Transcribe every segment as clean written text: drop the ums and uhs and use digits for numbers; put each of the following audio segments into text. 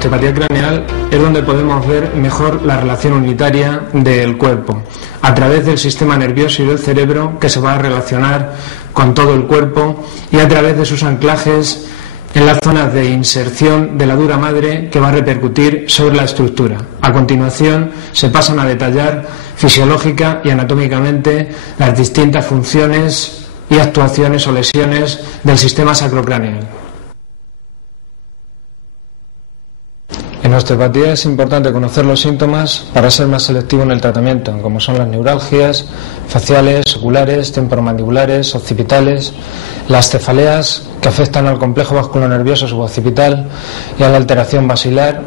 osteopatía craneal es donde podemos ver mejor la relación unitaria del cuerpo, a través del sistema nervioso y del cerebro, que se va a relacionar con todo el cuerpo, y a través de sus anclajes en las zonas de inserción de la dura madre, que va a repercutir sobre la estructura. A continuación se pasan a detallar fisiológica y anatómicamente las distintas funciones y actuaciones o lesiones del sistema sacrocraneal. En osteopatía es importante conocer los síntomas para ser más selectivo en el tratamiento, como son las neuralgias faciales, oculares, temporomandibulares, occipitales, las cefaleas que afectan al complejo vasculonervioso suboccipital y a la alteración basilar,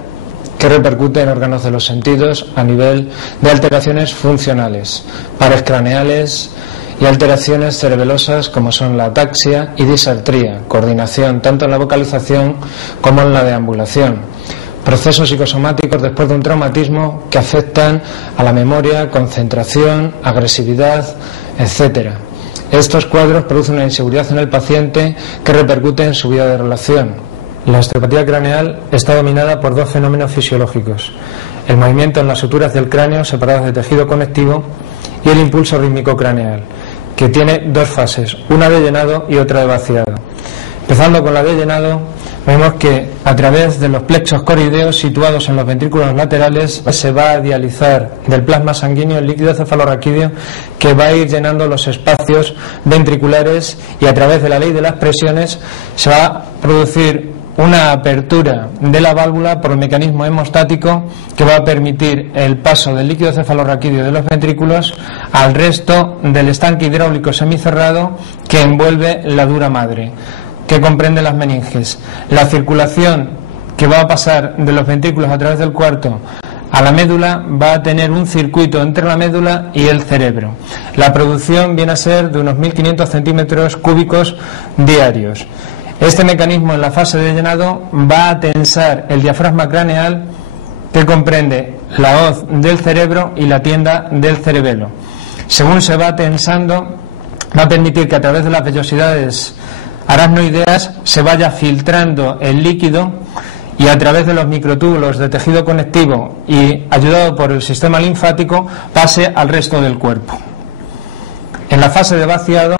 que repercute en órganos de los sentidos a nivel de alteraciones funcionales, pares craneales y alteraciones cerebelosas como son la ataxia y disartría, coordinación tanto en la vocalización como en la deambulación, procesos psicosomáticos después de un traumatismo que afectan a la memoria, concentración, agresividad, etc. Estos cuadros producen una inseguridad en el paciente que repercute en su vida de relación. La osteopatía craneal está dominada por dos fenómenos fisiológicos: el movimiento en las suturas del cráneo separadas de tejido conectivo y el impulso rítmico craneal, que tiene dos fases, una de llenado y otra de vaciado. Empezando con la de llenado, vemos que a través de los plexos coroideos situados en los ventrículos laterales se va a dializar del plasma sanguíneo el líquido cefalorraquídeo, que va a ir llenando los espacios ventriculares, y a través de la ley de las presiones se va a producir una apertura de la válvula por el mecanismo hemostático, que va a permitir el paso del líquido cefalorraquídeo de los ventrículos al resto del estanque hidráulico semicerrado que envuelve la dura madre, que comprende las meninges. La circulación que va a pasar de los ventrículos a través del cuarto a la médula va a tener un circuito entre la médula y el cerebro. La producción viene a ser de unos 1.500 centímetros cúbicos diarios. Este mecanismo en la fase de llenado va a tensar el diafragma craneal, que comprende la hoz del cerebro y la tienda del cerebelo. Según se va tensando, va a permitir que a través de las vellosidades aracnoideas se vaya filtrando el líquido, y a través de los microtúbulos de tejido conectivo y ayudado por el sistema linfático pase al resto del cuerpo. En la fase de vaciado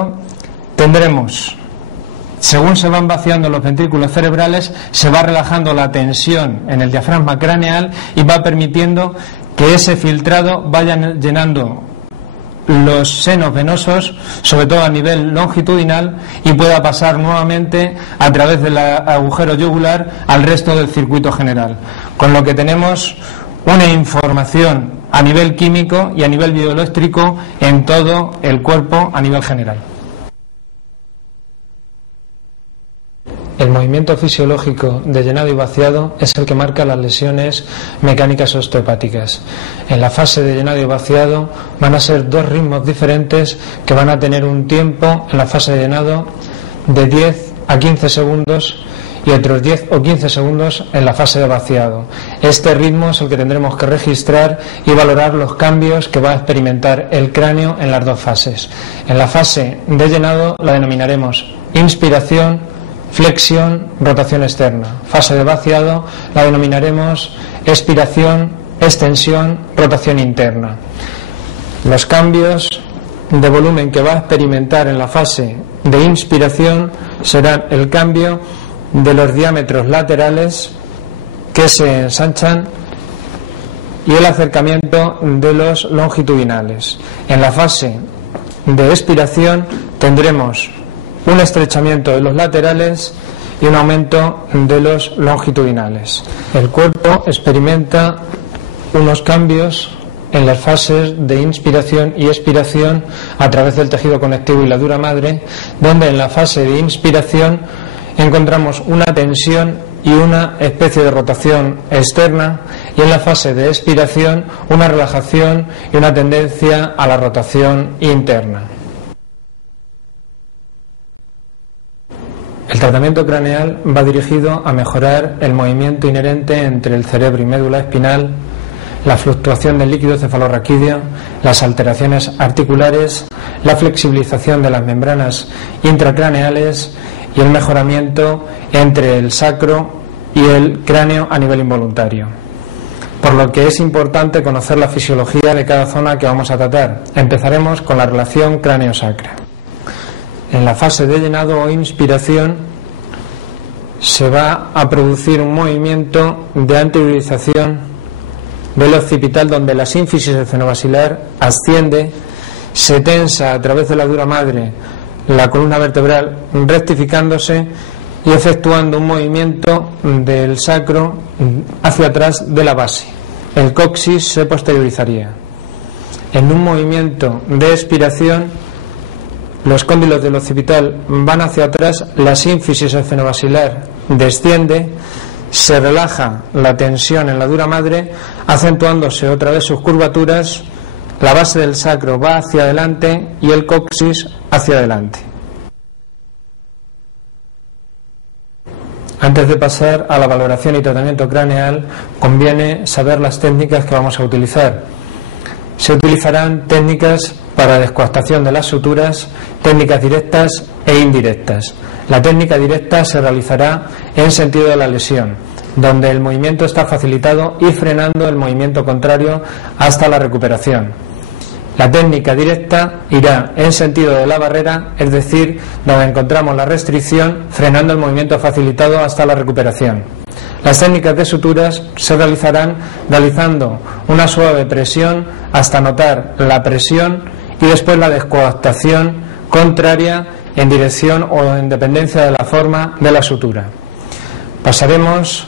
tendremos, según se van vaciando los ventrículos cerebrales, se va relajando la tensión en el diafragma craneal y va permitiendo que ese filtrado vaya llenando los senos venosos, sobre todo a nivel longitudinal, y pueda pasar nuevamente a través del agujero yugular al resto del circuito general, con lo que tenemos una información a nivel químico y a nivel bioeléctrico en todo el cuerpo a nivel general. El movimiento fisiológico de llenado y vaciado es el que marca las lesiones mecánicas osteopáticas. En la fase de llenado y vaciado van a ser dos ritmos diferentes, que van a tener un tiempo en la fase de llenado de 10 a 15 segundos y otros 10 o 15 segundos en la fase de vaciado. Este ritmo es el que tendremos que registrar y valorar los cambios que va a experimentar el cráneo en las dos fases. En la fase de llenado la denominaremos inspiración, flexión, rotación externa. Fase de vaciado la denominaremos expiración, extensión, rotación interna. Los cambios de volumen que va a experimentar en la fase de inspiración serán el cambio de los diámetros laterales, que se ensanchan, y el acercamiento de los longitudinales. En la fase de expiración tendremos un estrechamiento de los laterales y un aumento de los longitudinales. El cuerpo experimenta unos cambios en las fases de inspiración y expiración a través del tejido conectivo y la dura madre, donde en la fase de inspiración encontramos una tensión y una especie de rotación externa, y en la fase de expiración una relajación y una tendencia a la rotación interna. El tratamiento craneal va dirigido a mejorar el movimiento inherente entre el cerebro y médula espinal, la fluctuación del líquido cefalorraquídeo, las alteraciones articulares, la flexibilización de las membranas intracraneales y el mejoramiento entre el sacro y el cráneo a nivel involuntario. Por lo que es importante conocer la fisiología de cada zona que vamos a tratar. Empezaremos con la relación cráneo-sacra. En la fase de llenado o inspiración se va a producir un movimiento de anteriorización del occipital, donde la sínfisis escenobasilar asciende, se tensa a través de la dura madre la columna vertebral, rectificándose y efectuando un movimiento del sacro hacia atrás de la base. El coxis se posteriorizaría. En un movimiento de expiración, los cóndilos del occipital van hacia atrás, la sínfisis escenobasilar desciende, se relaja la tensión en la dura madre, acentuándose otra vez sus curvaturas, la base del sacro va hacia adelante y el coxis hacia adelante. Antes de pasar a la valoración y tratamiento craneal, conviene saber las técnicas que vamos a utilizar. Se utilizarán técnicas para descoartación de las suturas, técnicas directas e indirectas. La técnica directa se realizará en sentido de la lesión, donde el movimiento está facilitado y frenando el movimiento contrario hasta la recuperación. La técnica directa irá en sentido de la barrera, es decir, donde encontramos la restricción, frenando el movimiento facilitado hasta la recuperación. Las técnicas de suturas se realizarán realizando una suave presión hasta notar la presión y después la descoartación contraria en dirección o en dependencia de la forma de la sutura. Pasaremos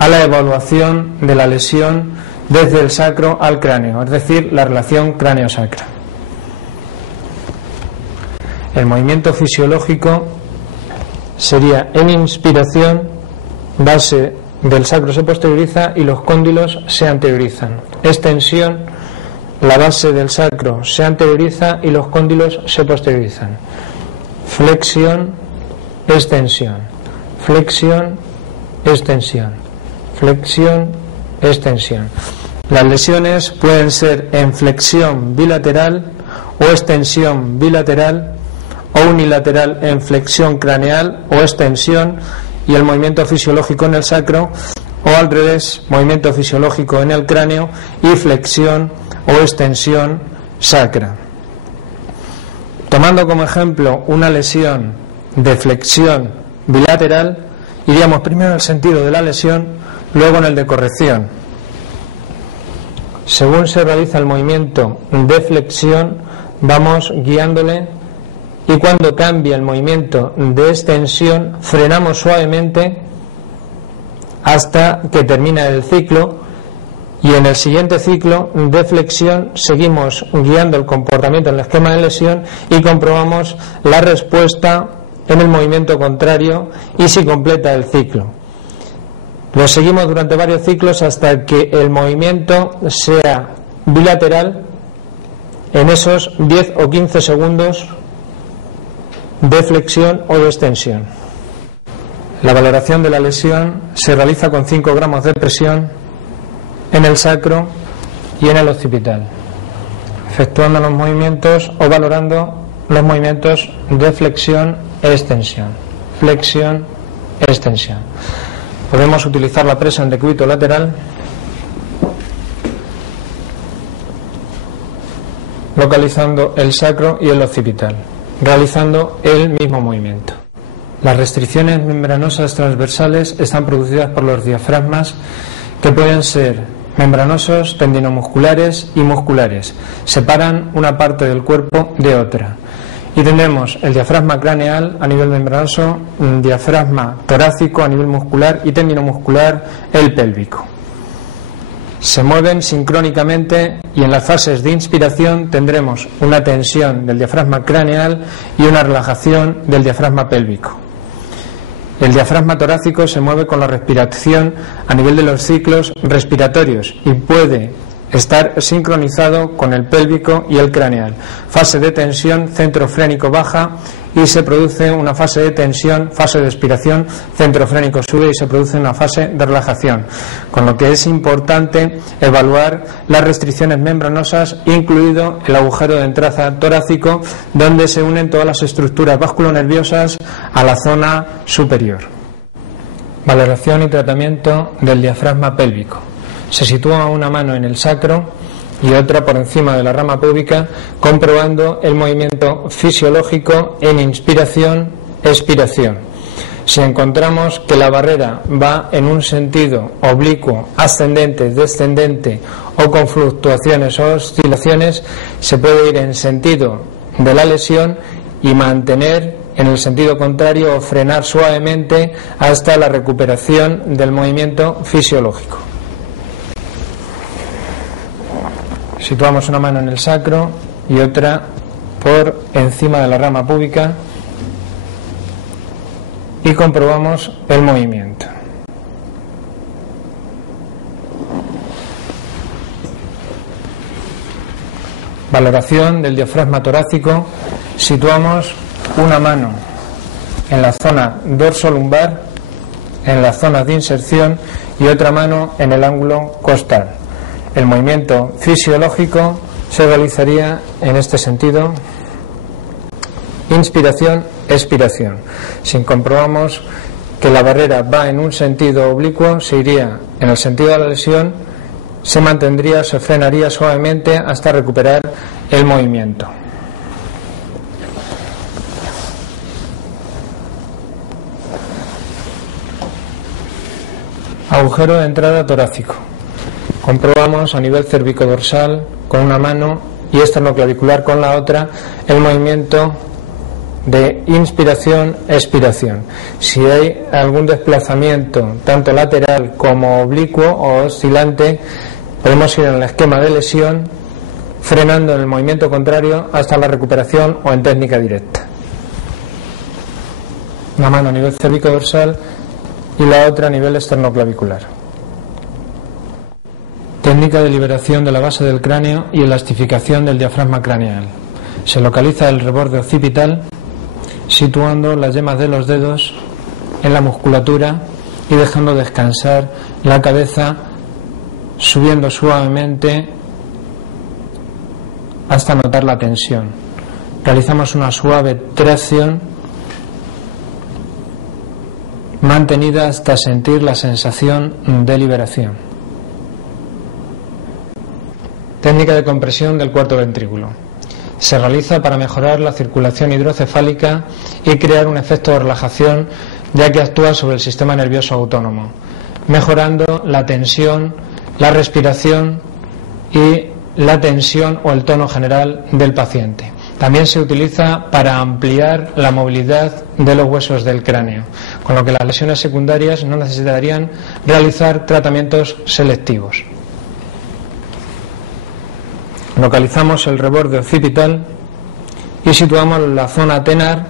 a la evaluación de la lesión desde el sacro al cráneo, es decir, la relación cráneo-sacra. El movimiento fisiológico sería: en inspiración, base del sacro se posterioriza y los cóndilos se anteriorizan. Extensión, la base del sacro se anterioriza y los cóndilos se posteriorizan. Flexión, extensión. Flexión, extensión. Flexión, extensión. Las lesiones pueden ser en flexión bilateral o extensión bilateral, o unilateral en flexión craneal o extensión y el movimiento fisiológico en el sacro, o al revés, movimiento fisiológico en el cráneo y flexión o extensión sacra. Tomando como ejemplo una lesión de flexión bilateral, iríamos primero en el sentido de la lesión, luego en el de corrección. Según se realiza el movimiento de flexión, vamos guiándole, y cuando cambia el movimiento de extensión, frenamos suavemente hasta que termina el ciclo, y en el siguiente ciclo de flexión seguimos guiando el comportamiento en el esquema de lesión y comprobamos la respuesta en el movimiento contrario y si completa el ciclo. Lo seguimos durante varios ciclos hasta que el movimiento sea bilateral en esos 10 o 15 segundos de flexión o de extensión. La valoración de la lesión se realiza con 5 gramos de presión en el sacro y en el occipital, efectuando los movimientos o valorando los movimientos de flexión e extensión. Flexión e extensión. Podemos utilizar la presa en decúbito lateral, localizando el sacro y el occipital, realizando el mismo movimiento. Las restricciones membranosas transversales están producidas por los diafragmas, que pueden ser membranosos, tendinomusculares y musculares. Separan una parte del cuerpo de otra. Y tenemos el diafragma craneal a nivel membranoso, diafragma torácico a nivel muscular y tendinomuscular el pélvico. Se mueven sincrónicamente y en las fases de inspiración tendremos una tensión del diafragma craneal y una relajación del diafragma pélvico. El diafragma torácico se mueve con la respiración a nivel de los ciclos respiratorios y puede estar sincronizado con el pélvico y el craneal. Fase de tensión centrofrénico baja y se produce una fase de tensión, fase de expiración, centrofrénico sube y se produce una fase de relajación. Con lo que es importante evaluar las restricciones membranosas, incluido el agujero de entrada torácico, donde se unen todas las estructuras vasculonerviosas a la zona superior. Valoración y tratamiento del diafragma pélvico. Se sitúa una mano en el sacro y otra por encima de la rama púbica, comprobando el movimiento fisiológico en inspiración, expiración. Si encontramos que la barrera va en un sentido oblicuo, ascendente, descendente o con fluctuaciones o oscilaciones, se puede ir en sentido de la lesión y mantener en el sentido contrario o frenar suavemente hasta la recuperación del movimiento fisiológico. Situamos una mano en el sacro y otra por encima de la rama púbica y comprobamos el movimiento. Valoración del diafragma torácico. Situamos una mano en la zona dorsolumbar, en la zona de inserción, y otra mano en el ángulo costal. El movimiento fisiológico se realizaría en este sentido: inspiración, expiración. Si comprobamos que la barrera va en un sentido oblicuo, se iría en el sentido de la lesión, se mantendría, se frenaría suavemente hasta recuperar el movimiento. Agujero de entrada torácico. Comprobamos a nivel cérvico-dorsal con una mano y esternoclavicular con la otra el movimiento de inspiración, expiración. Si hay algún desplazamiento tanto lateral como oblicuo o oscilante, podemos ir en el esquema de lesión, frenando en el movimiento contrario hasta la recuperación o en técnica directa. Una mano a nivel cérvico-dorsal y la otra a nivel esternoclavicular. Técnica de liberación de la base del cráneo y elastificación del diafragma craneal. Se localiza el reborde occipital situando las yemas de los dedos en la musculatura y dejando descansar la cabeza, subiendo suavemente hasta notar la tensión. Realizamos una suave tracción mantenida hasta sentir la sensación de liberación. Técnica de compresión del cuarto ventrículo. Se realiza para mejorar la circulación hidrocefálica y crear un efecto de relajación, ya que actúa sobre el sistema nervioso autónomo, mejorando la tensión, la respiración y la tensión o el tono general del paciente. También se utiliza para ampliar la movilidad de los huesos del cráneo, con lo que las lesiones secundarias no necesitarían realizar tratamientos selectivos. Localizamos el reborde occipital y situamos la zona tenar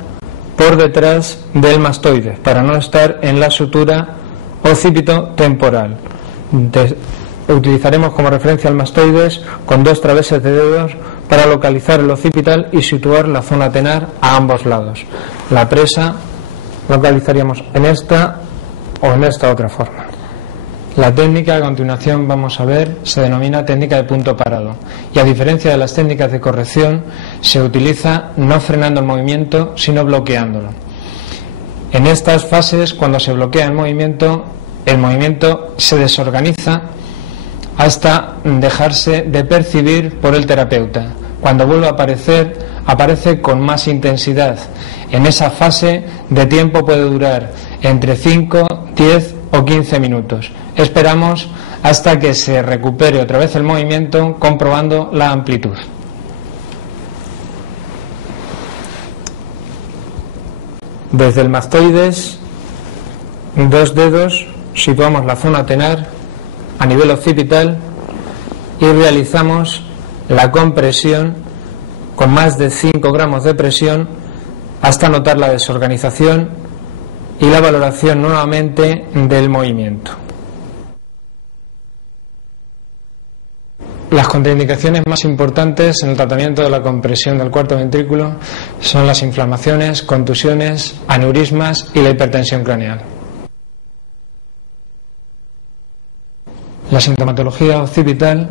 por detrás del mastoides para no estar en la sutura occipito-temporal. Utilizaremos como referencia el mastoides con dos traveses de dedos para localizar el occipital y situar la zona tenar a ambos lados. La presa localizaríamos en esta o en esta otra forma. La técnica que a continuación vamos a ver se denomina técnica de punto parado y, a diferencia de las técnicas de corrección, se utiliza no frenando el movimiento sino bloqueándolo. En estas fases, cuando se bloquea el movimiento se desorganiza hasta dejarse de percibir por el terapeuta. Cuando vuelve a aparecer, aparece con más intensidad. En esa fase de tiempo puede durar entre 5, 10 o 15 minutos. Esperamos hasta que se recupere otra vez el movimiento, comprobando la amplitud. Desde el mastoides, dos dedos, situamos la zona tenar a nivel occipital y realizamos la compresión con más de 5 gramos de presión hasta notar la desorganización y la valoración nuevamente del movimiento. Las contraindicaciones más importantes en el tratamiento de la compresión del cuarto ventrículo son las inflamaciones, contusiones, aneurismas y la hipertensión craneal. La sintomatología occipital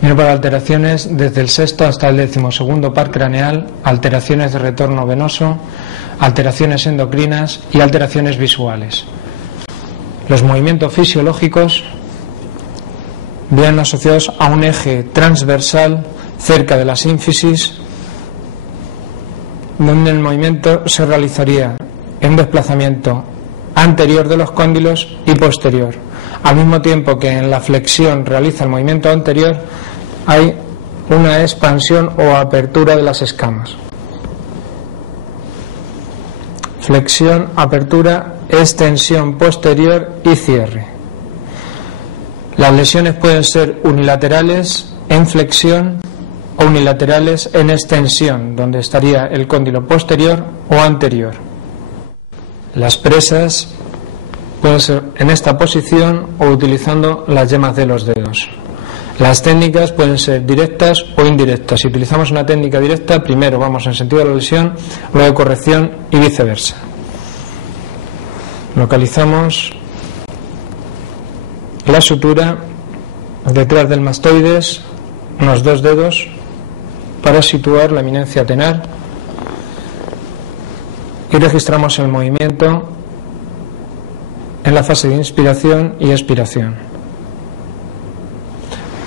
viene por alteraciones desde el sexto hasta el 12º par craneal, alteraciones de retorno venoso, alteraciones endocrinas y alteraciones visuales. Los movimientos fisiológicos vienen asociados a un eje transversal cerca de la sínfisis, donde el movimiento se realizaría en desplazamiento anterior de los cóndilos y posterior. Al mismo tiempo que en la flexión realiza el movimiento anterior, hay una expansión o apertura de las escamas. Flexión, apertura, extensión posterior y cierre. Las lesiones pueden ser unilaterales en flexión o unilaterales en extensión, donde estaría el cóndilo posterior o anterior. Las presas pueden ser en esta posición o utilizando las yemas de los dedos. Las técnicas pueden ser directas o indirectas. Si utilizamos una técnica directa, primero vamos en sentido de la lesión, luego corrección y viceversa. Localizamos la sutura detrás del mastoides, unos 2 dedos, para situar la eminencia tenar, y registramos el movimiento en la fase de inspiración y expiración.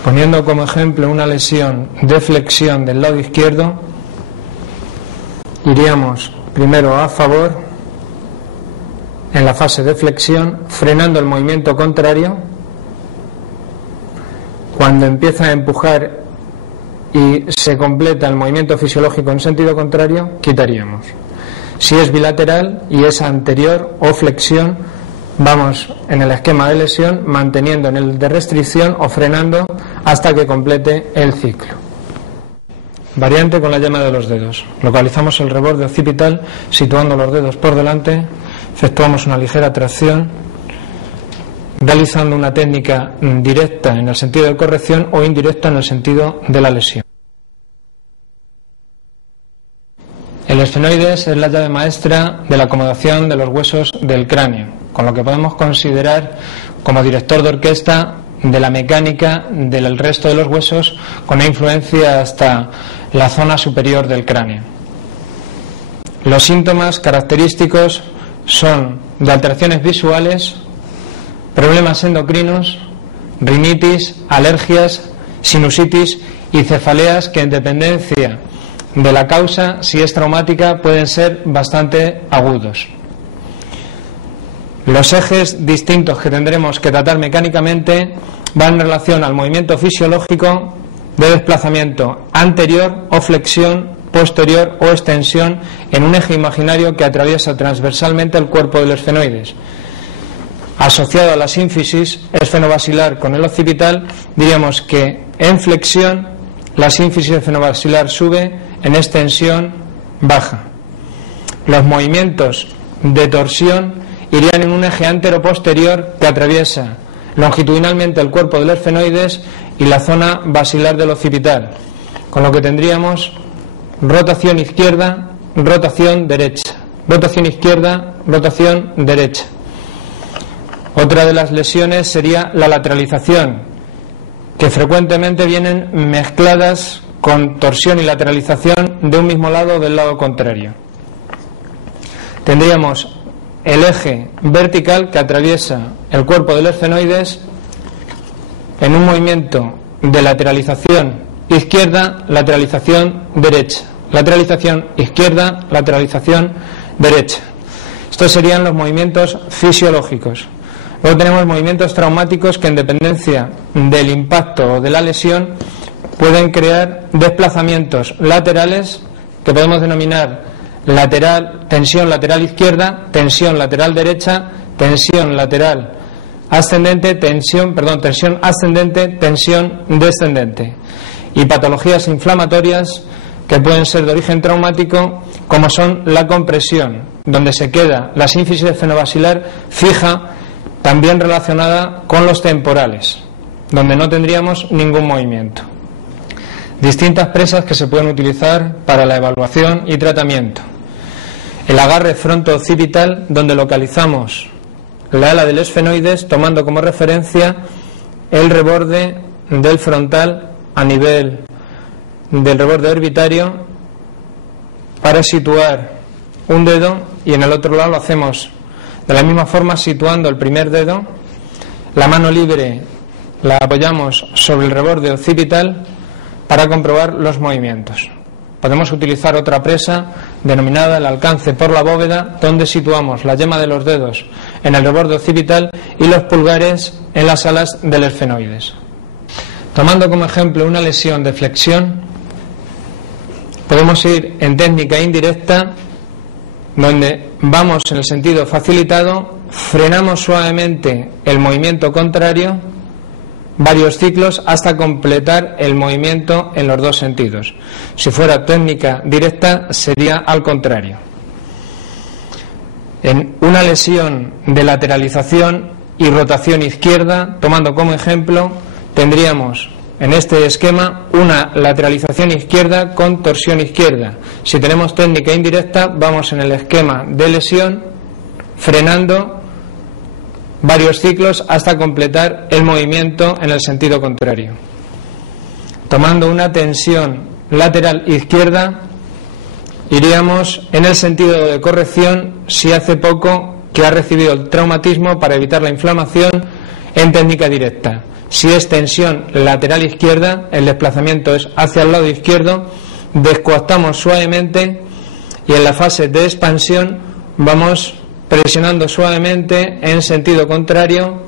Poniendo como ejemplo una lesión de flexión del lado izquierdo, iríamos primero a favor en la fase de flexión, frenando el movimiento contrario. Cuando empieza a empujar y se completa el movimiento fisiológico en sentido contrario, quitaríamos. Si es bilateral y es anterior o flexión, vamos en el esquema de lesión manteniendo en el de restricción o frenando hasta que complete el ciclo. Variante con la yema de los dedos. Localizamos el reborde occipital situando los dedos por delante, efectuamos una ligera tracción, realizando una técnica directa en el sentido de corrección o indirecta en el sentido de la lesión. El esfenoides es la llave maestra de la acomodación de los huesos del cráneo, con lo que podemos considerar como director de orquesta de la mecánica del resto de los huesos, con una influencia hasta la zona superior del cráneo. Los síntomas característicos son de alteraciones visuales, problemas endocrinos, rinitis, alergias, sinusitis y cefaleas que, en dependencia de la causa, si es traumática, pueden ser bastante agudos. Los ejes distintos que tendremos que tratar mecánicamente van en relación al movimiento fisiológico de desplazamiento anterior o flexión, posterior o extensión en un eje imaginario que atraviesa transversalmente el cuerpo del esfenoides. Asociado a la sínfisis esfenobasilar con el occipital, diríamos que en flexión la sínfisis esfenobasilar sube, en extensión baja. Los movimientos de torsión irían en un eje antero-posterior que atraviesa longitudinalmente el cuerpo del esfenoides y la zona basilar del occipital, con lo que tendríamos rotación izquierda, rotación derecha, rotación izquierda, rotación derecha. Otra de las lesiones sería la lateralización, que frecuentemente vienen mezcladas con torsión y lateralización de un mismo lado o del lado contrario. Tendríamos el eje vertical que atraviesa el cuerpo del esfenoides en un movimiento de lateralización izquierda, lateralización derecha, lateralización izquierda, lateralización derecha. Estos serían los movimientos fisiológicos. Luego tenemos movimientos traumáticos que, en dependencia del impacto o de la lesión, pueden crear desplazamientos laterales que podemos denominar tensión lateral izquierda, tensión lateral derecha, tensión lateral ascendente, tensión ascendente, tensión descendente. Y patologías inflamatorias que pueden ser de origen traumático, como son la compresión, donde se queda la sínfisis esfenobasilar fija, también relacionada con los temporales, donde no tendríamos ningún movimiento. Distintas presas que se pueden utilizar para la evaluación y tratamiento. El agarre fronto-occipital, donde localizamos la ala del esfenoides, tomando como referencia el reborde del frontal a nivel del reborde orbitario, para situar un dedo, y en el otro lado lo hacemos De la misma forma, situando el primer dedo, la mano libre la apoyamos sobre el reborde occipital para comprobar los movimientos. Podemos utilizar otra presa denominada el alcance por la bóveda, donde situamos la yema de los dedos en el reborde occipital y los pulgares en las alas del esfenoides. Tomando como ejemplo una lesión de flexión, podemos ir en técnica indirecta, donde vamos en el sentido facilitado, frenamos suavemente el movimiento contrario, varios ciclos hasta completar el movimiento en los dos sentidos. Si fuera técnica directa, sería al contrario. En una lesión de lateralización y rotación izquierda, tomando como ejemplo, tendríamos en este esquema una lateralización izquierda con torsión izquierda. Si tenemos técnica indirecta, vamos en el esquema de lesión frenando varios ciclos hasta completar el movimiento en el sentido contrario. Tomando una tensión lateral izquierda, iríamos en el sentido de corrección si hace poco que ha recibido el traumatismo para evitar la inflamación en técnica directa. Si es tensión lateral izquierda, el desplazamiento es hacia el lado izquierdo, descoactamos suavemente y en la fase de expansión vamos presionando suavemente en sentido contrario,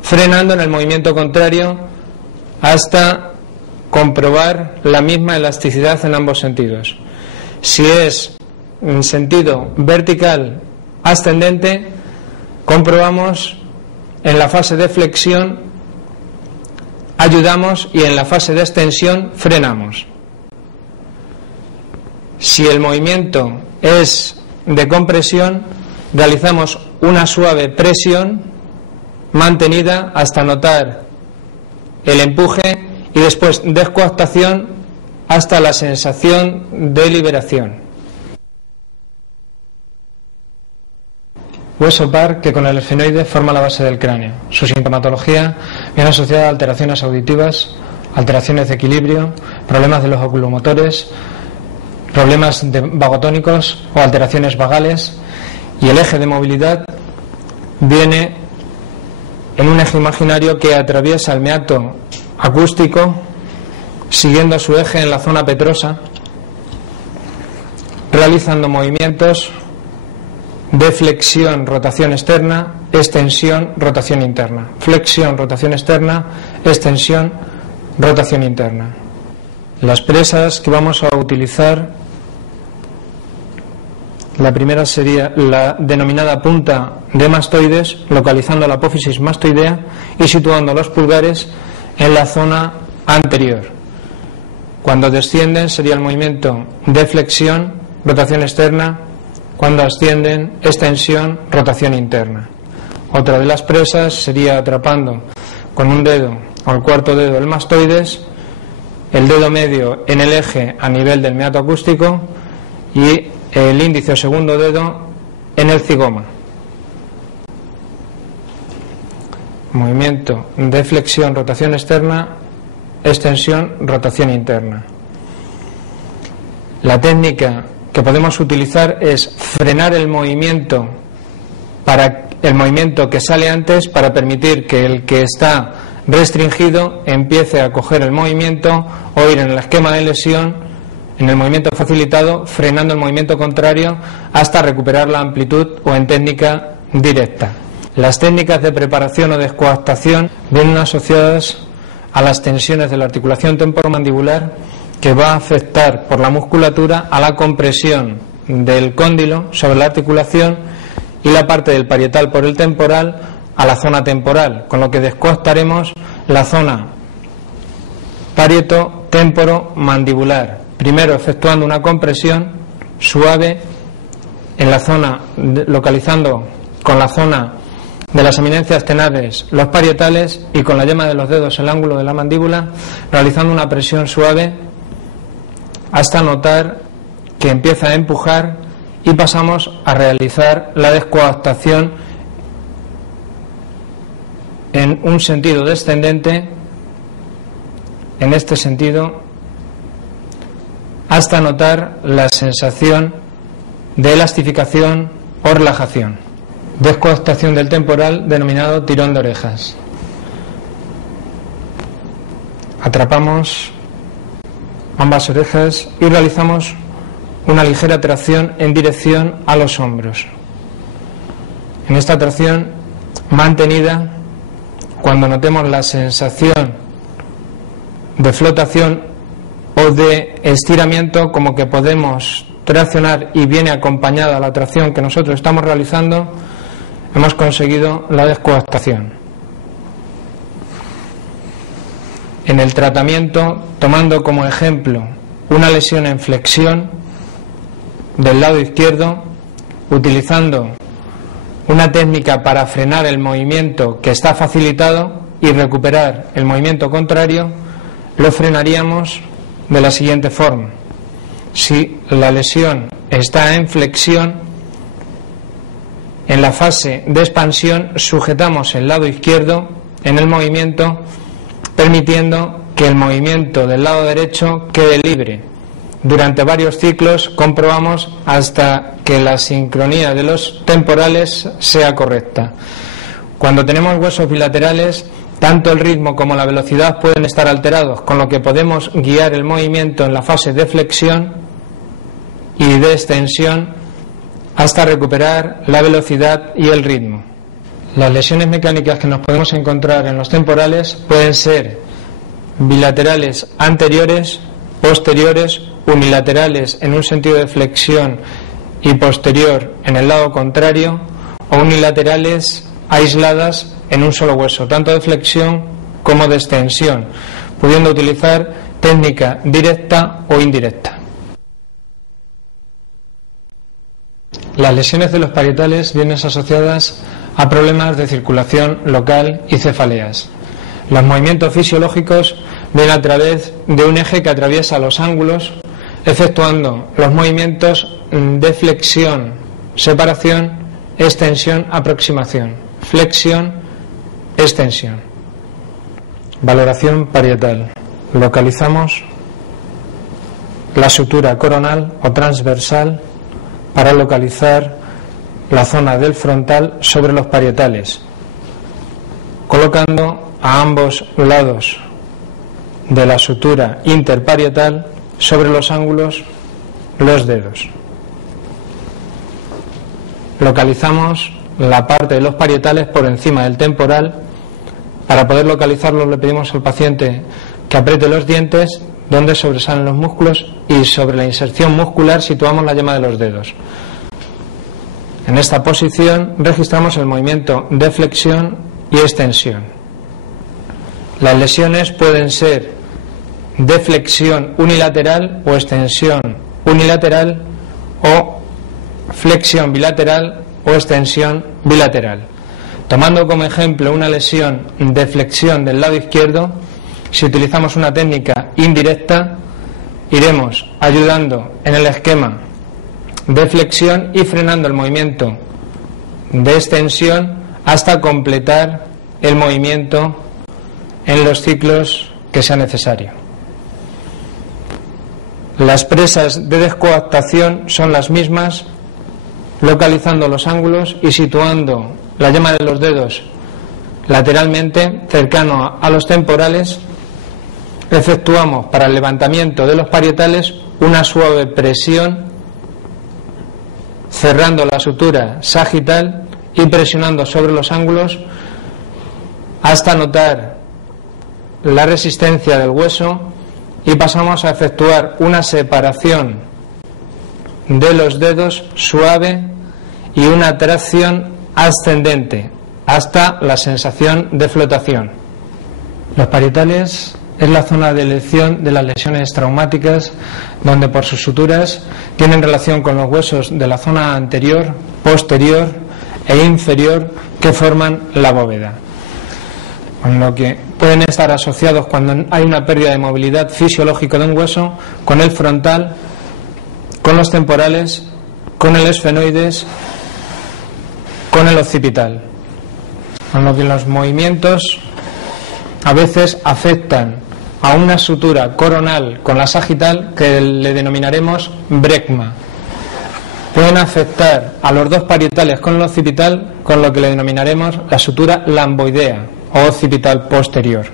frenando en el movimiento contrario hasta comprobar la misma elasticidad en ambos sentidos. Si es en sentido vertical ascendente, comprobamos en la fase de flexión, ayudamos y en la fase de extensión frenamos. Si el movimiento es de compresión, realizamos una suave presión mantenida hasta notar el empuje y después descoactación hasta la sensación de liberación. Hueso par que con el esfenoide forma la base del cráneo. Su sintomatología viene asociada a alteraciones auditivas, alteraciones de equilibrio, problemas de los oculomotores, problemas vagotónicos o alteraciones vagales, y el eje de movilidad viene en un eje imaginario que atraviesa el meato acústico siguiendo su eje en la zona petrosa, realizando movimientos de flexión, rotación externa, extensión, rotación interna. Flexión, rotación externa, extensión, rotación interna. Las presas que vamos a utilizar, la primera sería la denominada punta de mastoides, localizando la apófisis mastoidea y situando los pulgares en la zona anterior. Cuando descienden sería el movimiento de flexión, rotación externa; cuando ascienden, extensión, rotación interna. Otra de las presas sería atrapando con un dedo o el cuarto dedo el mastoides, el dedo medio en el eje a nivel del meato acústico y el índice o segundo dedo en el zigoma. Movimiento de flexión, rotación externa, extensión, rotación interna. La técnica que podemos utilizar es frenar el movimiento que sale antes, para permitir que el que está restringido empiece a coger el movimiento, o ir en el esquema de lesión en el movimiento facilitado, frenando el movimiento contrario hasta recuperar la amplitud, o en técnica directa. Las técnicas de preparación o descoactación vienen asociadas a las tensiones de la articulación temporomandibular, que va a afectar por la musculatura a la compresión del cóndilo sobre la articulación y la parte del parietal por el temporal a la zona temporal, con lo que descoactaremos la zona parieto-temporo-mandibular, primero efectuando una compresión suave en la zona, localizando con la zona de las eminencias tenades los parietales, y con la yema de los dedos el ángulo de la mandíbula, realizando una presión suave hasta notar que empieza a empujar, y pasamos a realizar la descoactación en un sentido descendente, en este sentido, hasta notar la sensación de elastificación o relajación. descoaptación del temporal denominado tirón de orejas. Atrapamos ambas orejas y realizamos una ligera tracción en dirección a los hombros. En esta tracción mantenida, cuando notemos la sensación de flotación o de estiramiento, como que podemos traccionar y viene acompañada la tracción que nosotros estamos realizando, hemos conseguido la descoaptación. En el tratamiento, tomando como ejemplo una lesión en flexión del lado izquierdo, utilizando una técnica para frenar el movimiento que está facilitado y recuperar el movimiento contrario, lo frenaríamos de la siguiente forma. Si la lesión está en flexión, en la fase de expansión sujetamos el lado izquierdo en el movimiento, permitiendo que el movimiento del lado derecho quede libre. Durante varios ciclos comprobamos hasta que la sincronía de los temporales sea correcta. Cuando tenemos huesos bilaterales, tanto el ritmo como la velocidad pueden estar alterados, con lo que podemos guiar el movimiento en la fase de flexión y de extensión hasta recuperar la velocidad y el ritmo. Las lesiones mecánicas que nos podemos encontrar en los temporales pueden ser bilaterales anteriores, posteriores, unilaterales en un sentido de flexión y posterior en el lado contrario, o unilaterales aisladas en un solo hueso, tanto de flexión como de extensión, pudiendo utilizar técnica directa o indirecta. Las lesiones de los parietales vienen asociadas a problemas de circulación local y cefaleas. Los movimientos fisiológicos vienen a través de un eje que atraviesa los ángulos, efectuando los movimientos de flexión, separación, extensión, aproximación, flexión, extensión. Valoración parietal. Localizamos la sutura coronal o transversal para localizar la zona del frontal sobre los parietales, colocando a ambos lados de la sutura interparietal sobre los ángulos los dedos. Localizamos la parte de los parietales por encima del temporal. Para poder localizarlo le pedimos al paciente que apriete los dientes donde sobresalen los músculos y sobre la inserción muscular situamos la yema de los dedos. En esta posición registramos el movimiento de flexión y extensión. Las lesiones pueden ser de flexión unilateral o extensión unilateral, o flexión bilateral o extensión bilateral. Tomando como ejemplo una lesión de flexión del lado izquierdo, si utilizamos una técnica indirecta, iremos ayudando en el esquema de flexión y frenando el movimiento de extensión hasta completar el movimiento en los ciclos que sea necesario. Las presas de descoaptación son las mismas, localizando los ángulos y situando la yema de los dedos lateralmente cercano a los temporales. Efectuamos para el levantamiento de los parietales una suave presión, cerrando la sutura sagital y presionando sobre los ángulos hasta notar la resistencia del hueso, y pasamos a efectuar una separación de los dedos suave y una tracción ascendente hasta la sensación de flotación. Los parietales es la zona de elección de las lesiones traumáticas, donde por sus suturas tienen relación con los huesos de la zona anterior, posterior e inferior que forman la bóveda, con lo que pueden estar asociados cuando hay una pérdida de movilidad fisiológica de un hueso con el frontal, con los temporales, con el esfenoides, con el occipital, con lo que los movimientos a veces afectan a una sutura coronal con la sagital que le denominaremos brecma. pueden afectar a los dos parietales con el occipital, con lo que le denominaremos la sutura lamboidea o occipital posterior.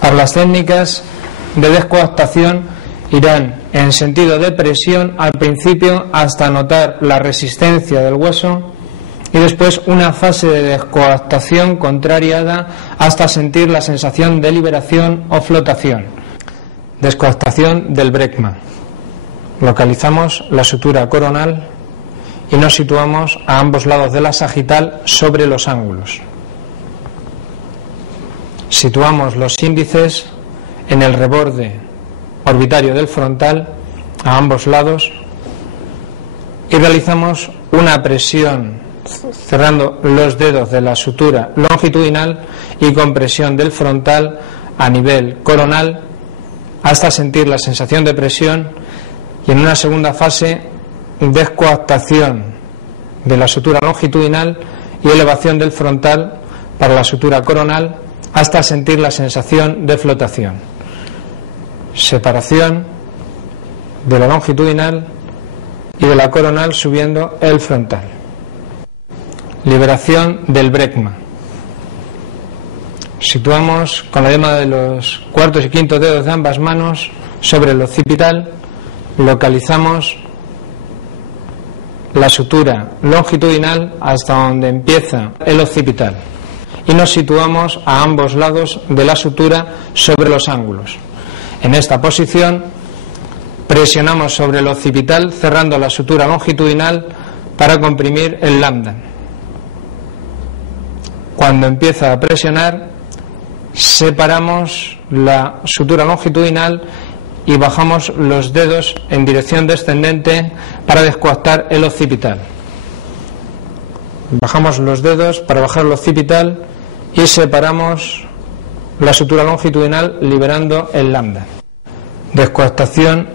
Para las técnicas de descoaptación irán en sentido de presión al principio hasta notar la resistencia del hueso y después una fase de descoaptación contrariada hasta sentir la sensación de liberación o flotación. Descoaptación del brecma. Localizamos la sutura coronal y nos situamos a ambos lados de la sagital sobre los ángulos. Situamos los índices en el reborde orbitario del frontal a ambos lados y realizamos una presión cerrando los dedos de la sutura longitudinal y compresión del frontal a nivel coronal hasta sentir la sensación de presión, y en una segunda fase descoaptación de la sutura longitudinal y elevación del frontal para la sutura coronal hasta sentir la sensación de flotación. Separación de la longitudinal y de la coronal subiendo el frontal. Liberación del brecma. Situamos con la yema de los cuartos y quintos dedos de ambas manos sobre el occipital, localizamos la sutura longitudinal hasta donde empieza el occipital y nos situamos a ambos lados de la sutura sobre los ángulos. En esta posición presionamos sobre el occipital cerrando la sutura longitudinal para comprimir el lambda. Cuando empieza a presionar, separamos la sutura longitudinal y bajamos los dedos en dirección descendente para descoaptar el occipital. Bajamos los dedos para bajar el occipital y separamos la sutura longitudinal liberando el lambda. Descoaptación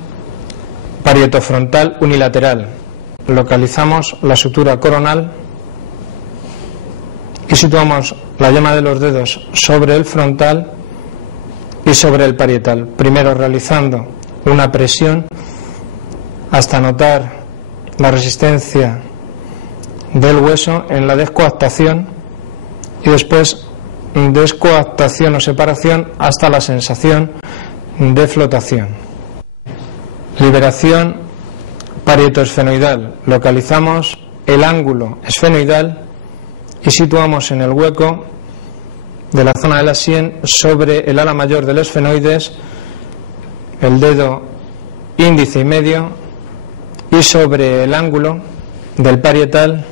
parietofrontal unilateral. Localizamos la sutura coronal y situamos la yema de los dedos sobre el frontal y sobre el parietal, primero realizando una presión hasta notar la resistencia del hueso en la descoaptación y después descoaptación o separación hasta la sensación de flotación. Liberación parietoesfenoidal. Localizamos el ángulo esfenoidal y situamos en el hueco de la zona de la sien sobre el ala mayor del esfenoides el dedo índice y medio y sobre el ángulo del parietal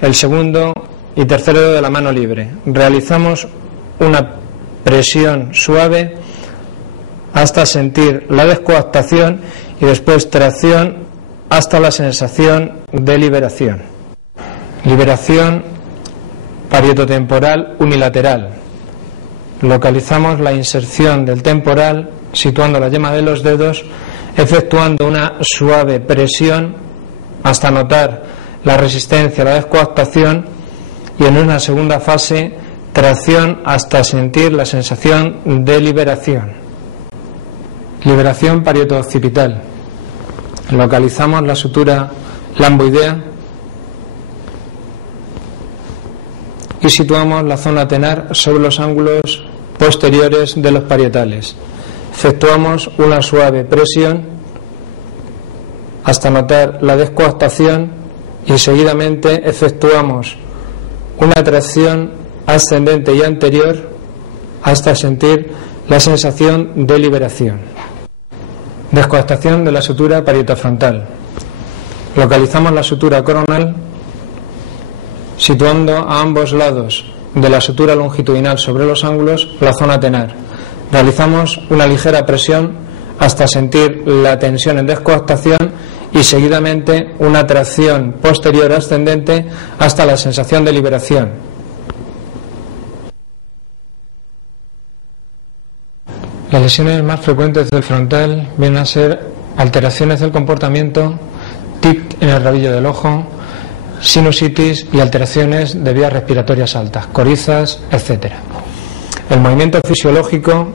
el segundo y tercer dedo de la mano libre. Realizamos una presión suave hasta sentir la descoaptación y después tracción hasta la sensación de liberación. Liberación parietotemporal unilateral. Localizamos la inserción del temporal situando la yema de los dedos, efectuando una suave presión hasta notar la resistencia a la descoaptación y en una segunda fase tracción hasta sentir la sensación de liberación. Liberación parietooccipital. Localizamos la sutura lamboidea y situamos la zona tenar sobre los ángulos posteriores de los parietales. Efectuamos una suave presión hasta notar la descoaptación y seguidamente efectuamos una tracción ascendente y anterior hasta sentir la sensación de liberación. Descoaptación de la sutura parietofrontal. Localizamos la sutura coronal situando a ambos lados de la sutura longitudinal sobre los ángulos la zona tenar. Realizamos una ligera presión hasta sentir la tensión en descoaptación y seguidamente una tracción posterior ascendente hasta la sensación de liberación. Las lesiones más frecuentes del frontal vienen a ser alteraciones del comportamiento, tic en el rabillo del ojo, sinusitis y alteraciones de vías respiratorias altas, corizas, etc. El movimiento fisiológico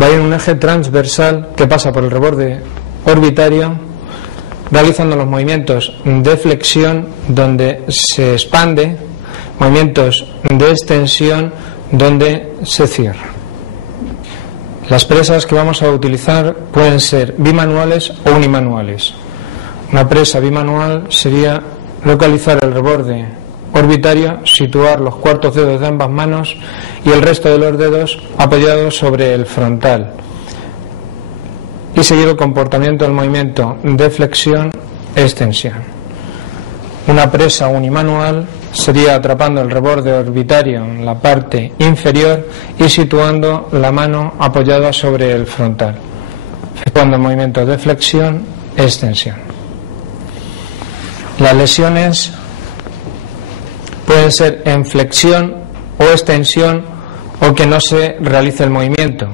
va en un eje transversal que pasa por el reborde orbitario, realizando los movimientos de flexión donde se expande, movimientos de extensión donde se cierra. Las presas que vamos a utilizar pueden ser bimanuales o unimanuales. Una presa bimanual sería localizar el reborde orbitario, situar los cuartos dedos de ambas manos y el resto de los dedos apoyados sobre el frontal y seguir el comportamiento del movimiento de flexión-extensión. Una presa unimanual sería atrapando el reborde orbitario en la parte inferior y situando la mano apoyada sobre el frontal, efectuando el movimiento de flexión-extensión. Las lesiones pueden ser en flexión o extensión o que no se realice el movimiento,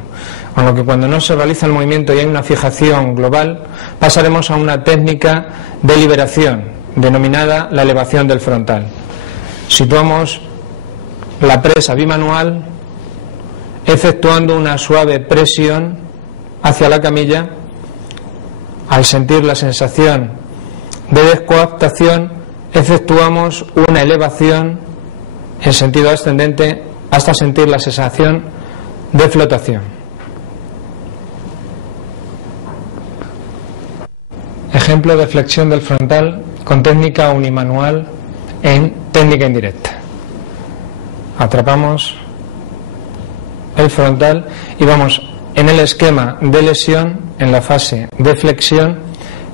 con lo que cuando no se realiza el movimiento y hay una fijación global, pasaremos a una técnica de liberación denominada la elevación del frontal. Situamos la presa bimanual efectuando una suave presión hacia la camilla. Al sentir la sensación de descoaptación, efectuamos una elevación en sentido ascendente hasta sentir la sensación de flotación. Ejemplo de flexión del frontal con técnica unimanual en técnica indirecta. Atrapamos el frontal y vamos en el esquema de lesión, en la fase de flexión,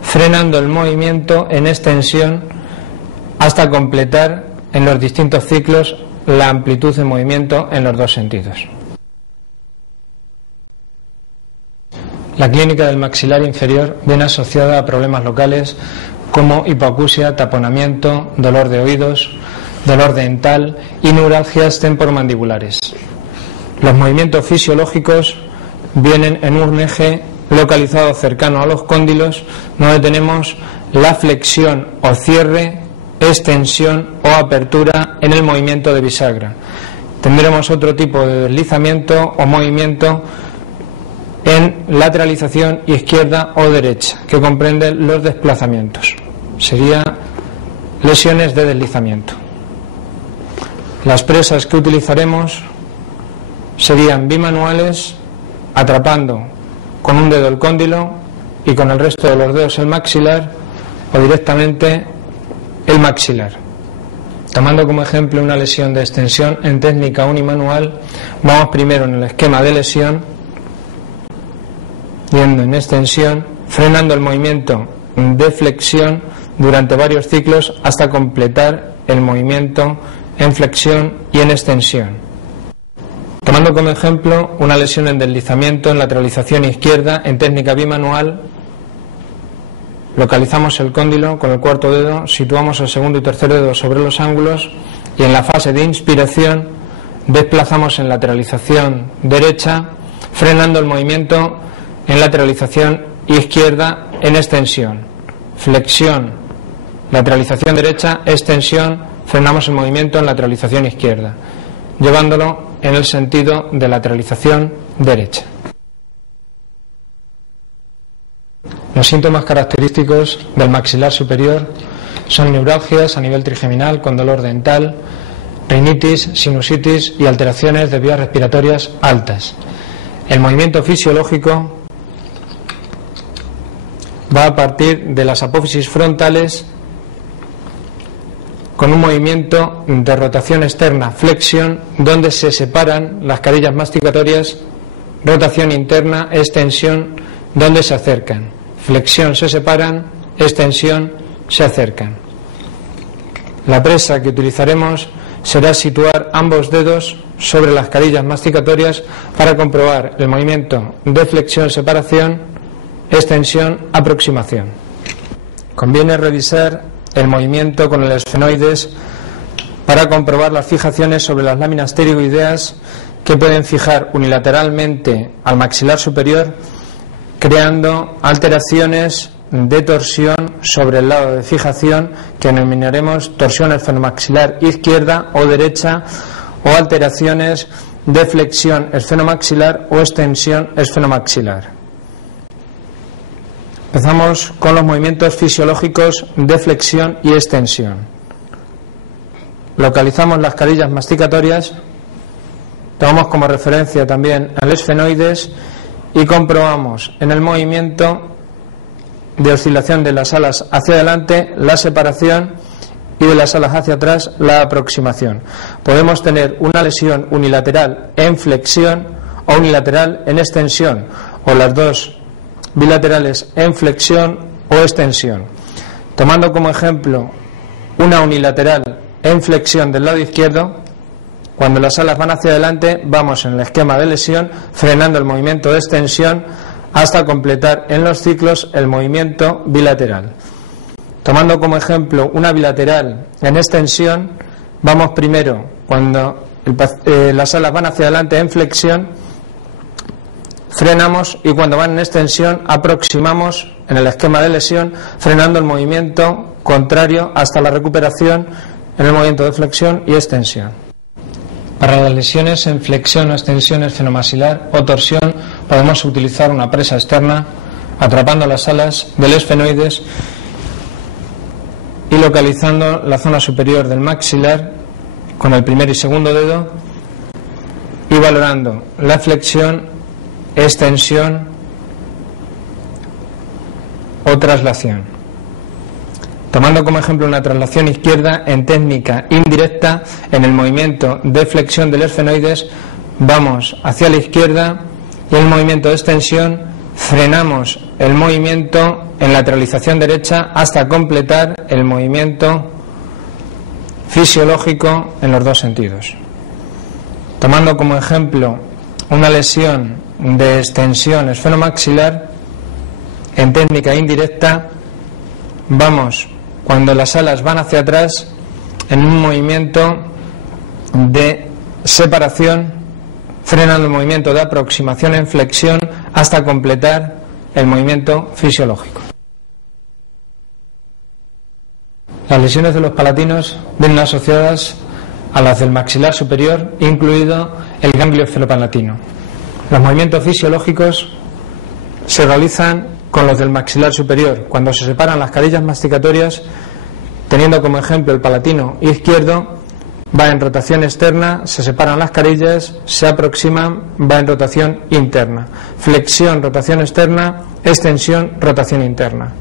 frenando el movimiento en extensión hasta completar en los distintos ciclos la amplitud de movimiento en los dos sentidos. La clínica del maxilar inferior viene asociada a problemas locales como hipoacusia, taponamiento, dolor de oídos, dolor dental y neuralgias temporomandibulares. Los movimientos fisiológicos vienen en un eje localizado cercano a los cóndilos, donde tenemos la flexión o cierre, extensión o apertura en el movimiento de bisagra. Tendremos otro tipo de deslizamiento o movimiento en lateralización izquierda o derecha, que comprende los desplazamientos. Serían lesiones de deslizamiento. Las presas que utilizaremos serían bimanuales, atrapando con un dedo el cóndilo y con el resto de los dedos el maxilar, o directamente el maxilar. Tomando como ejemplo una lesión de extensión en técnica unimanual, vamos primero en el esquema de lesión, yendo en extensión, frenando el movimiento de flexión durante varios ciclos hasta completar el movimiento en flexión y en extensión. Tomando como ejemplo una lesión en deslizamiento en lateralización izquierda en técnica bimanual, localizamos el cóndilo con el cuarto dedo, situamos el segundo y tercer dedo sobre los ángulos y en la fase de inspiración desplazamos en lateralización derecha, frenando el movimiento en lateralización izquierda en extensión. Flexión, lateralización derecha, extensión, frenamos el movimiento en lateralización izquierda, llevándolo en el sentido de lateralización derecha. Los síntomas característicos del maxilar superior son neuralgias a nivel trigeminal con dolor dental, rinitis, sinusitis y alteraciones de vías respiratorias altas. El movimiento fisiológico va a partir de las apófisis frontales con un movimiento de rotación externa, flexión, donde se separan las carillas masticatorias, rotación interna, extensión, donde se acercan. Flexión se separan, extensión se acercan. La presa que utilizaremos será situar ambos dedos sobre las carillas masticatorias para comprobar el movimiento de flexión-separación, extensión, aproximación. Conviene revisar el movimiento con el esfenoides para comprobar las fijaciones sobre las láminas pterigoideas que pueden fijar unilateralmente al maxilar superior, creando alteraciones de torsión sobre el lado de fijación que denominaremos torsión esfenomaxilar izquierda o derecha, o alteraciones de flexión esfenomaxilar o extensión esfenomaxilar. Empezamos con los movimientos fisiológicos de flexión y extensión. Localizamos las carillas masticatorias, tomamos como referencia también al esfenoides y comprobamos en el movimiento de oscilación de las alas hacia adelante la separación y de las alas hacia atrás la aproximación. Podemos tener una lesión unilateral en flexión o unilateral en extensión, o las dos bilaterales en flexión o extensión. Tomando como ejemplo una unilateral en flexión del lado izquierdo, cuando las alas van hacia adelante vamos en el esquema de lesión frenando el movimiento de extensión hasta completar en los ciclos el movimiento bilateral. Tomando como ejemplo una bilateral en extensión, vamos primero cuando las alas van hacia adelante en flexión, frenamos, y cuando van en extensión aproximamos en el esquema de lesión frenando el movimiento contrario hasta la recuperación en el movimiento de flexión y extensión. Para las lesiones en flexión o extensión esfenomaxilar o torsión podemos utilizar una presa externa atrapando las alas del esfenoides y localizando la zona superior del maxilar con el primer y segundo dedo y valorando la flexión, extensión o traslación. Tomando como ejemplo una traslación izquierda en técnica indirecta, en el movimiento de flexión del esfenoides vamos hacia la izquierda y en el movimiento de extensión frenamos el movimiento en lateralización derecha hasta completar el movimiento fisiológico en los dos sentidos. Tomando como ejemplo una lesión de extensión esfenomaxilar en técnica indirecta, vamos cuando las alas van hacia atrás en un movimiento de separación, frenando el movimiento de aproximación en flexión hasta completar el movimiento fisiológico. Las lesiones de los palatinos vienen asociadas a las del maxilar superior, incluido el ganglio esfenopalatino. Los movimientos fisiológicos se realizan con los del maxilar superior, cuando se separan las carillas masticatorias, teniendo como ejemplo el palatino izquierdo, va en rotación externa, se separan las carillas, se aproximan, va en rotación interna. Flexión, rotación externa; extensión, rotación interna.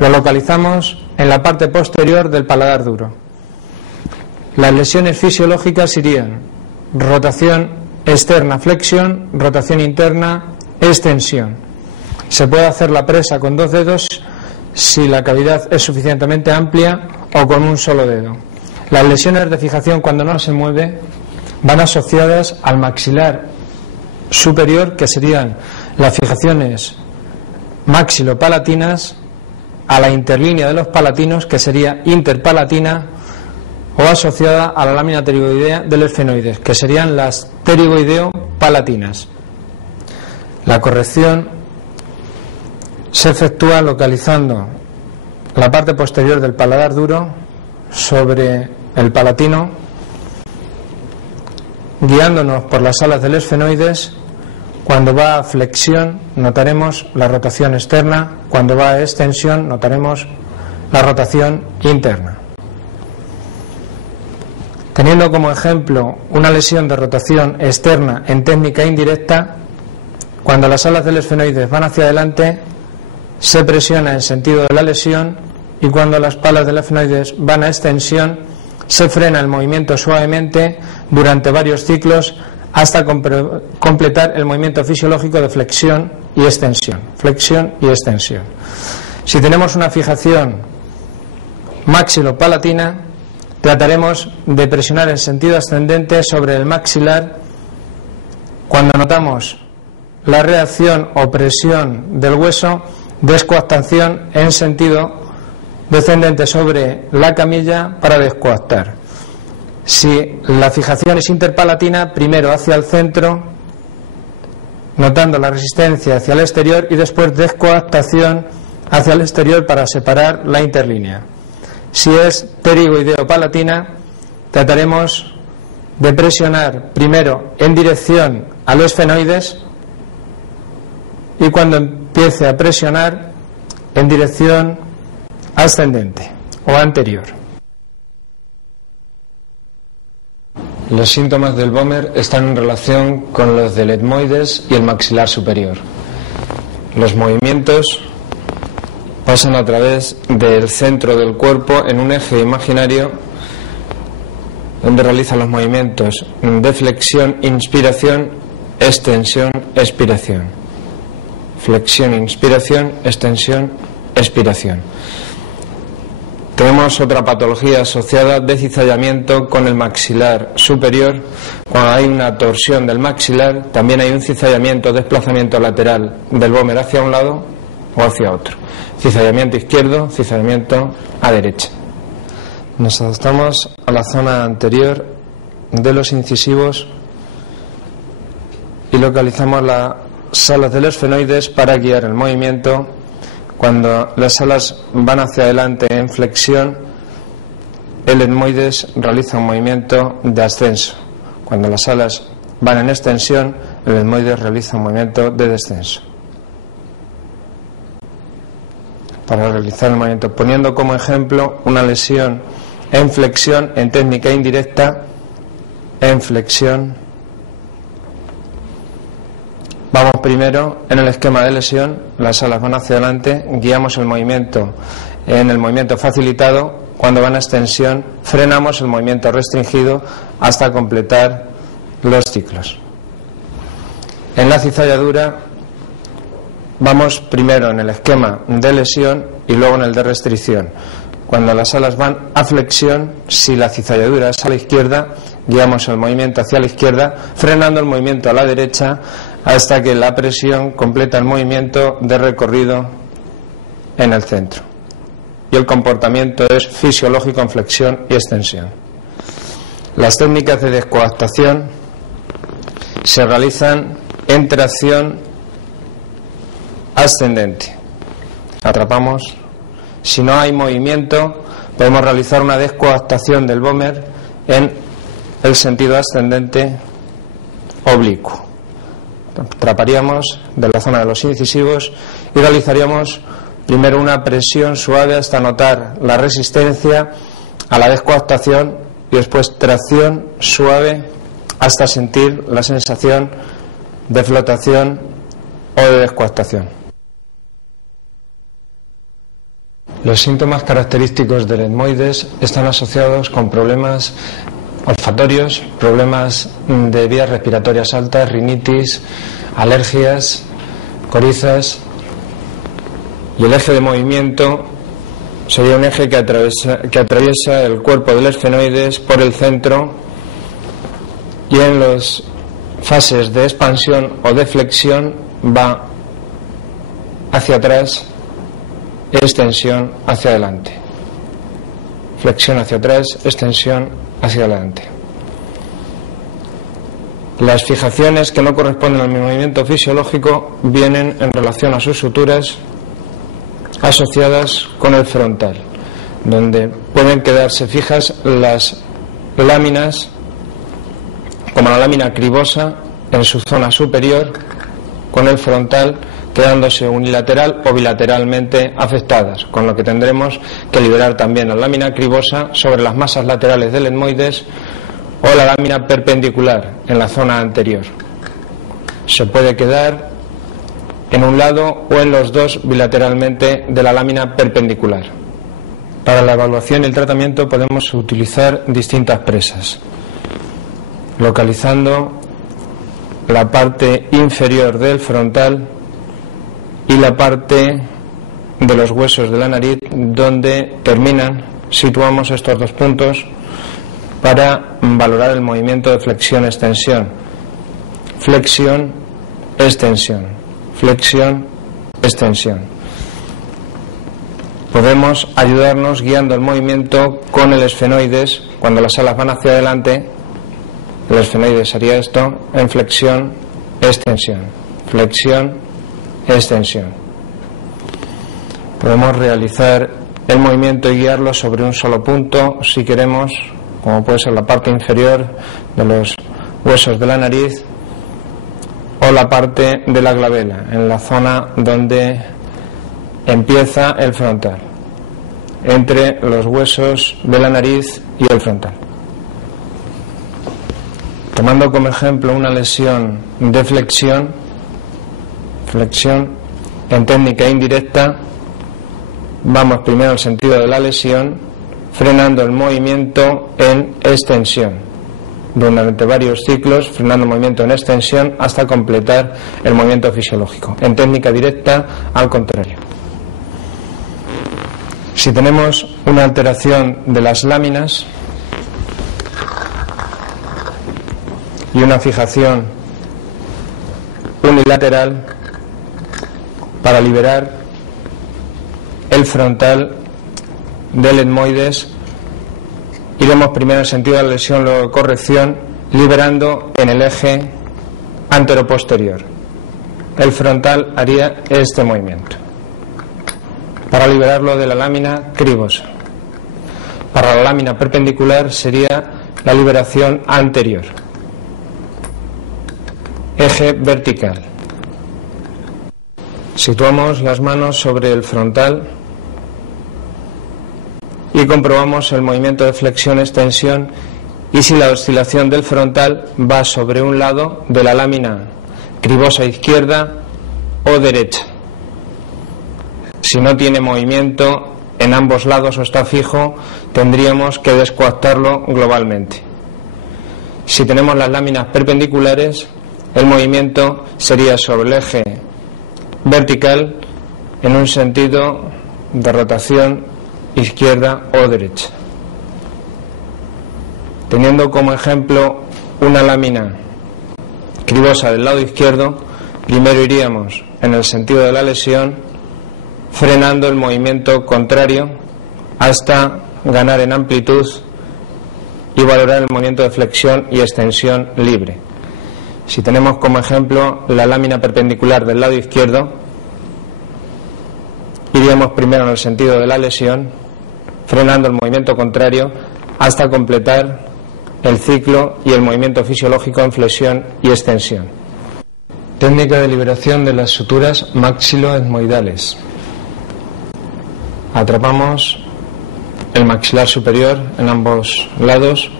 Lo localizamos en la parte posterior del paladar duro. Las lesiones fisiológicas irían rotación externa, flexión; rotación interna, extensión. Se puede hacer la presa con dos dedos si la cavidad es suficientemente amplia o con un solo dedo. Las lesiones de fijación cuando no se mueve van asociadas al maxilar superior, que serían las fijaciones maxilopalatinas, a la interlínea de los palatinos, que sería interpalatina, o asociada a la lámina pterigoidea del esfenoides, que serían las pterigoideo-palatinas. La corrección se efectúa localizando la parte posterior del paladar duro sobre el palatino, guiándonos por las alas del esfenoides. Cuando va a flexión notaremos la rotación externa, cuando va a extensión notaremos la rotación interna. Teniendo como ejemplo una lesión de rotación externa en técnica indirecta, cuando las alas del esfenoides van hacia adelante se presiona en sentido de la lesión, y cuando las palas del esfenoides van a extensión se frena el movimiento suavemente durante varios ciclos hasta completar el movimiento fisiológico de flexión y extensión. Flexión y extensión. Si tenemos una fijación maxilopalatina, trataremos de presionar en sentido ascendente sobre el maxilar. Cuando notamos la reacción o presión del hueso, descoactación en sentido descendente sobre la camilla para descoactar. Si la fijación es interpalatina, primero hacia el centro, notando la resistencia hacia el exterior, y después descoactación hacia el exterior para separar la interlínea. Si es pterigoideo-palatina, trataremos de presionar primero en dirección al esfenoides, y cuando empiece a presionar en dirección ascendente o anterior. Los síntomas del Böhmer están en relación con los del etmoides y el maxilar superior. Los movimientos pasan a través del centro del cuerpo en un eje imaginario donde realizan los movimientos de flexión, inspiración, extensión, expiración. Flexión, inspiración, extensión, expiración. Tenemos otra patología asociada de cizallamiento con el maxilar superior. Cuando hay una torsión del maxilar, también hay un cizallamiento, desplazamiento lateral del Böhmer hacia un lado o hacia otro. Cizallamiento izquierdo, cizallamiento a derecha. Nos adaptamos a la zona anterior de los incisivos y localizamos las salas del esfenoides para guiar el movimiento. Cuando las alas van hacia adelante en flexión, el etmoides realiza un movimiento de ascenso. Cuando las alas van en extensión, el etmoides realiza un movimiento de descenso. Para realizar el movimiento, poniendo como ejemplo una lesión en flexión, en técnica indirecta, en flexión. Vamos primero en el esquema de lesión, las alas van hacia adelante, guiamos el movimiento en el movimiento facilitado. Cuando van a extensión, frenamos el movimiento restringido hasta completar los ciclos. En la cizalladura vamos primero en el esquema de lesión y luego en el de restricción. Cuando las alas van a flexión, si la cizalladura es a la izquierda, guiamos el movimiento hacia la izquierda, frenando el movimiento a la derecha hasta que la presión completa el movimiento de recorrido en el centro. Y el comportamiento es fisiológico en flexión y extensión. Las técnicas de descoactación se realizan en tracción ascendente. Atrapamos. Si no hay movimiento, podemos realizar una descoactación del Böhmer en el sentido ascendente oblicuo. Atraparíamos de la zona de los incisivos y realizaríamos primero una presión suave hasta notar la resistencia a la descoactación y después tracción suave hasta sentir la sensación de flotación o de descoactación. Los síntomas característicos del etmoides están asociados con problemas olfatorios, problemas de vías respiratorias altas, rinitis, alergias, corizas, y el eje de movimiento sería un eje que atraviesa el cuerpo del esfenoides por el centro y en las fases de expansión o de flexión va hacia atrás, extensión hacia adelante, flexión hacia atrás, extensión hacia adelante. Las fijaciones que no corresponden al movimiento fisiológico vienen en relación a sus suturas asociadas con el frontal, donde pueden quedarse fijas las láminas, como la lámina cribosa en su zona superior, con el frontal quedándose unilateral o bilateralmente afectadas, con lo que tendremos que liberar también la lámina cribosa sobre las masas laterales del etmoides o la lámina perpendicular en la zona anterior. Se puede quedar en un lado o en los dos bilateralmente de la lámina perpendicular. Para la evaluación y el tratamiento podemos utilizar distintas presas, localizando la parte inferior del frontal y la parte de los huesos de la nariz donde terminan. Situamos estos dos puntos para valorar el movimiento de flexión-extensión. Flexión-extensión. Flexión-extensión. Podemos ayudarnos guiando el movimiento con el esfenoides. Cuando las alas van hacia adelante, el esfenoides haría esto en flexión-extensión. Flexión-extensión. Podemos realizar el movimiento y guiarlo sobre un solo punto si queremos, como puede ser la parte inferior de los huesos de la nariz o la parte de la glabela, en la zona donde empieza el frontal, entre los huesos de la nariz y el frontal. Tomando como ejemplo una lesión de flexión en técnica indirecta, vamos primero al sentido de la lesión, frenando el movimiento en extensión, durante varios ciclos, frenando el movimiento en extensión hasta completar el movimiento fisiológico. En técnica directa, al contrario. Si tenemos una alteración de las láminas y una fijación unilateral, para liberar el frontal del etmoides, iremos primero en sentido de la lesión, luego de corrección, liberando en el eje anteroposterior. El frontal haría este movimiento para liberarlo de la lámina cribosa. Para la lámina perpendicular sería la liberación anterior. Eje vertical. Situamos las manos sobre el frontal y comprobamos el movimiento de flexión-extensión y si la oscilación del frontal va sobre un lado de la lámina cribosa izquierda o derecha. Si no tiene movimiento en ambos lados o está fijo, tendríamos que descoactarlo globalmente. Si tenemos las láminas perpendiculares, el movimiento sería sobre el eje vertical en un sentido de rotación izquierda o derecha. Teniendo como ejemplo una lámina cribosa del lado izquierdo, primero iríamos en el sentido de la lesión, frenando el movimiento contrario hasta ganar en amplitud y valorar el movimiento de flexión y extensión libre. Si tenemos como ejemplo la lámina perpendicular del lado izquierdo, iríamos primero en el sentido de la lesión, frenando el movimiento contrario hasta completar el ciclo y el movimiento fisiológico en flexión y extensión. Técnica de liberación de las suturas maxiloetmoidales. Atrapamos el maxilar superior en ambos lados,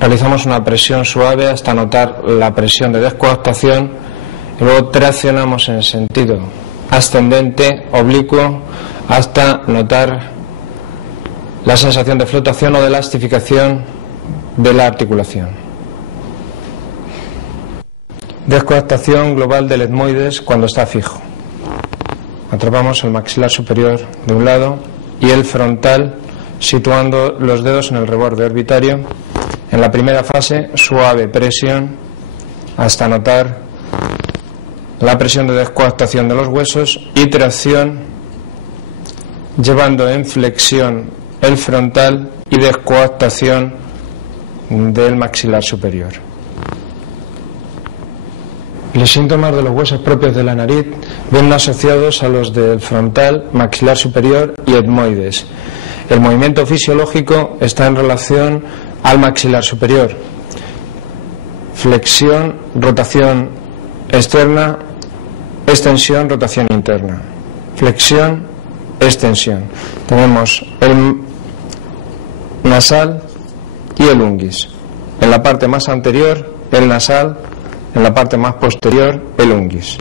realizamos una presión suave hasta notar la presión de descoactación y luego traccionamos en sentido ascendente, oblicuo, hasta notar la sensación de flotación o de elastificación de la articulación. Descoactación global del etmoides cuando está fijo. Atrapamos el maxilar superior de un lado y el frontal situando los dedos en el reborde orbitario. En la primera fase, suave presión hasta notar la presión de descoactación de los huesos y tracción llevando en flexión el frontal y descoactación del maxilar superior. Los síntomas de los huesos propios de la nariz vienen asociados a los del frontal, maxilar superior y etmoides. El movimiento fisiológico está en relación al maxilar superior. Flexión, rotación externa, extensión, rotación interna. Flexión, extensión. Tenemos el nasal y el unguis. En la parte más anterior, el nasal. En la parte más posterior, el unguis.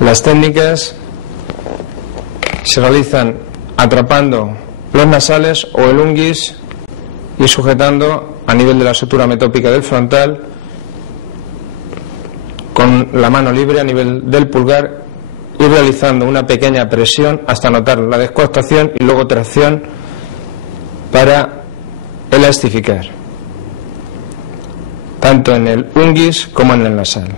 Las técnicas se realizan atrapando los nasales o el unguis y sujetando a nivel de la sutura metópica del frontal con la mano libre a nivel del pulgar y realizando una pequeña presión hasta notar la descoactación y luego tracción para elastificar, tanto en el unguis como en el nasal.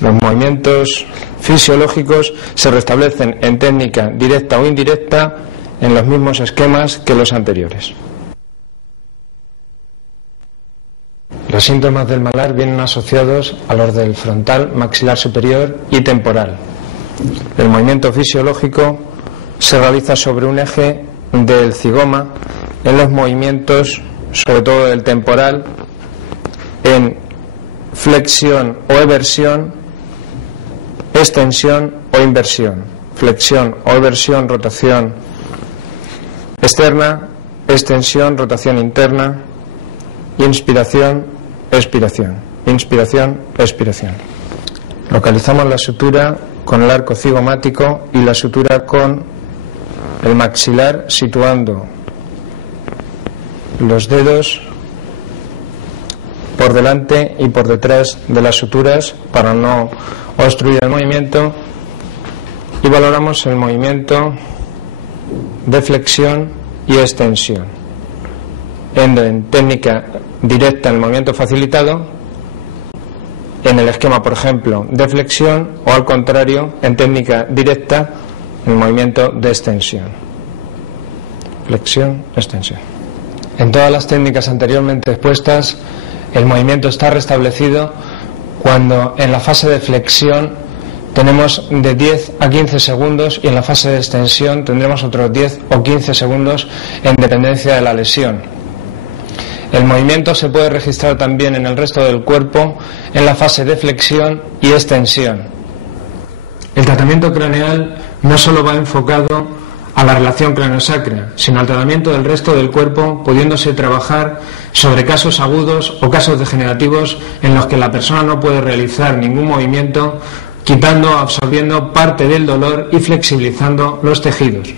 Los movimientos fisiológicos se restablecen en técnica directa o indirecta en los mismos esquemas que los anteriores. Los síntomas del malar vienen asociados a los del frontal, maxilar superior y temporal. El movimiento fisiológico se realiza sobre un eje del zigoma en los movimientos, sobre todo del temporal, en flexión o eversión, extensión o inversión. Flexión o eversión, rotación externa, extensión, rotación interna, inspiración, expiración. Inspiración, expiración. Localizamos la sutura con el arco cigomático y la sutura con el maxilar, situando los dedos por delante y por detrás de las suturas para no obstruir el movimiento, y valoramos el movimiento de flexión y extensión. En técnica directa el movimiento facilitado, en el esquema, por ejemplo, de flexión, o al contrario, en técnica directa, el movimiento de extensión. Flexión, extensión. En todas las técnicas anteriormente expuestas, el movimiento está restablecido cuando en la fase de flexión tenemos de 10 a 15 segundos y en la fase de extensión tendremos otros 10 o 15 segundos en dependencia de la lesión. El movimiento se puede registrar también en el resto del cuerpo en la fase de flexión y extensión. El tratamiento craneal no solo va enfocado a la relación cráneo-sacra, sino al tratamiento del resto del cuerpo, pudiéndose trabajar sobre casos agudos o casos degenerativos en los que la persona no puede realizar ningún movimiento, quitando o absorbiendo parte del dolor y flexibilizando los tejidos.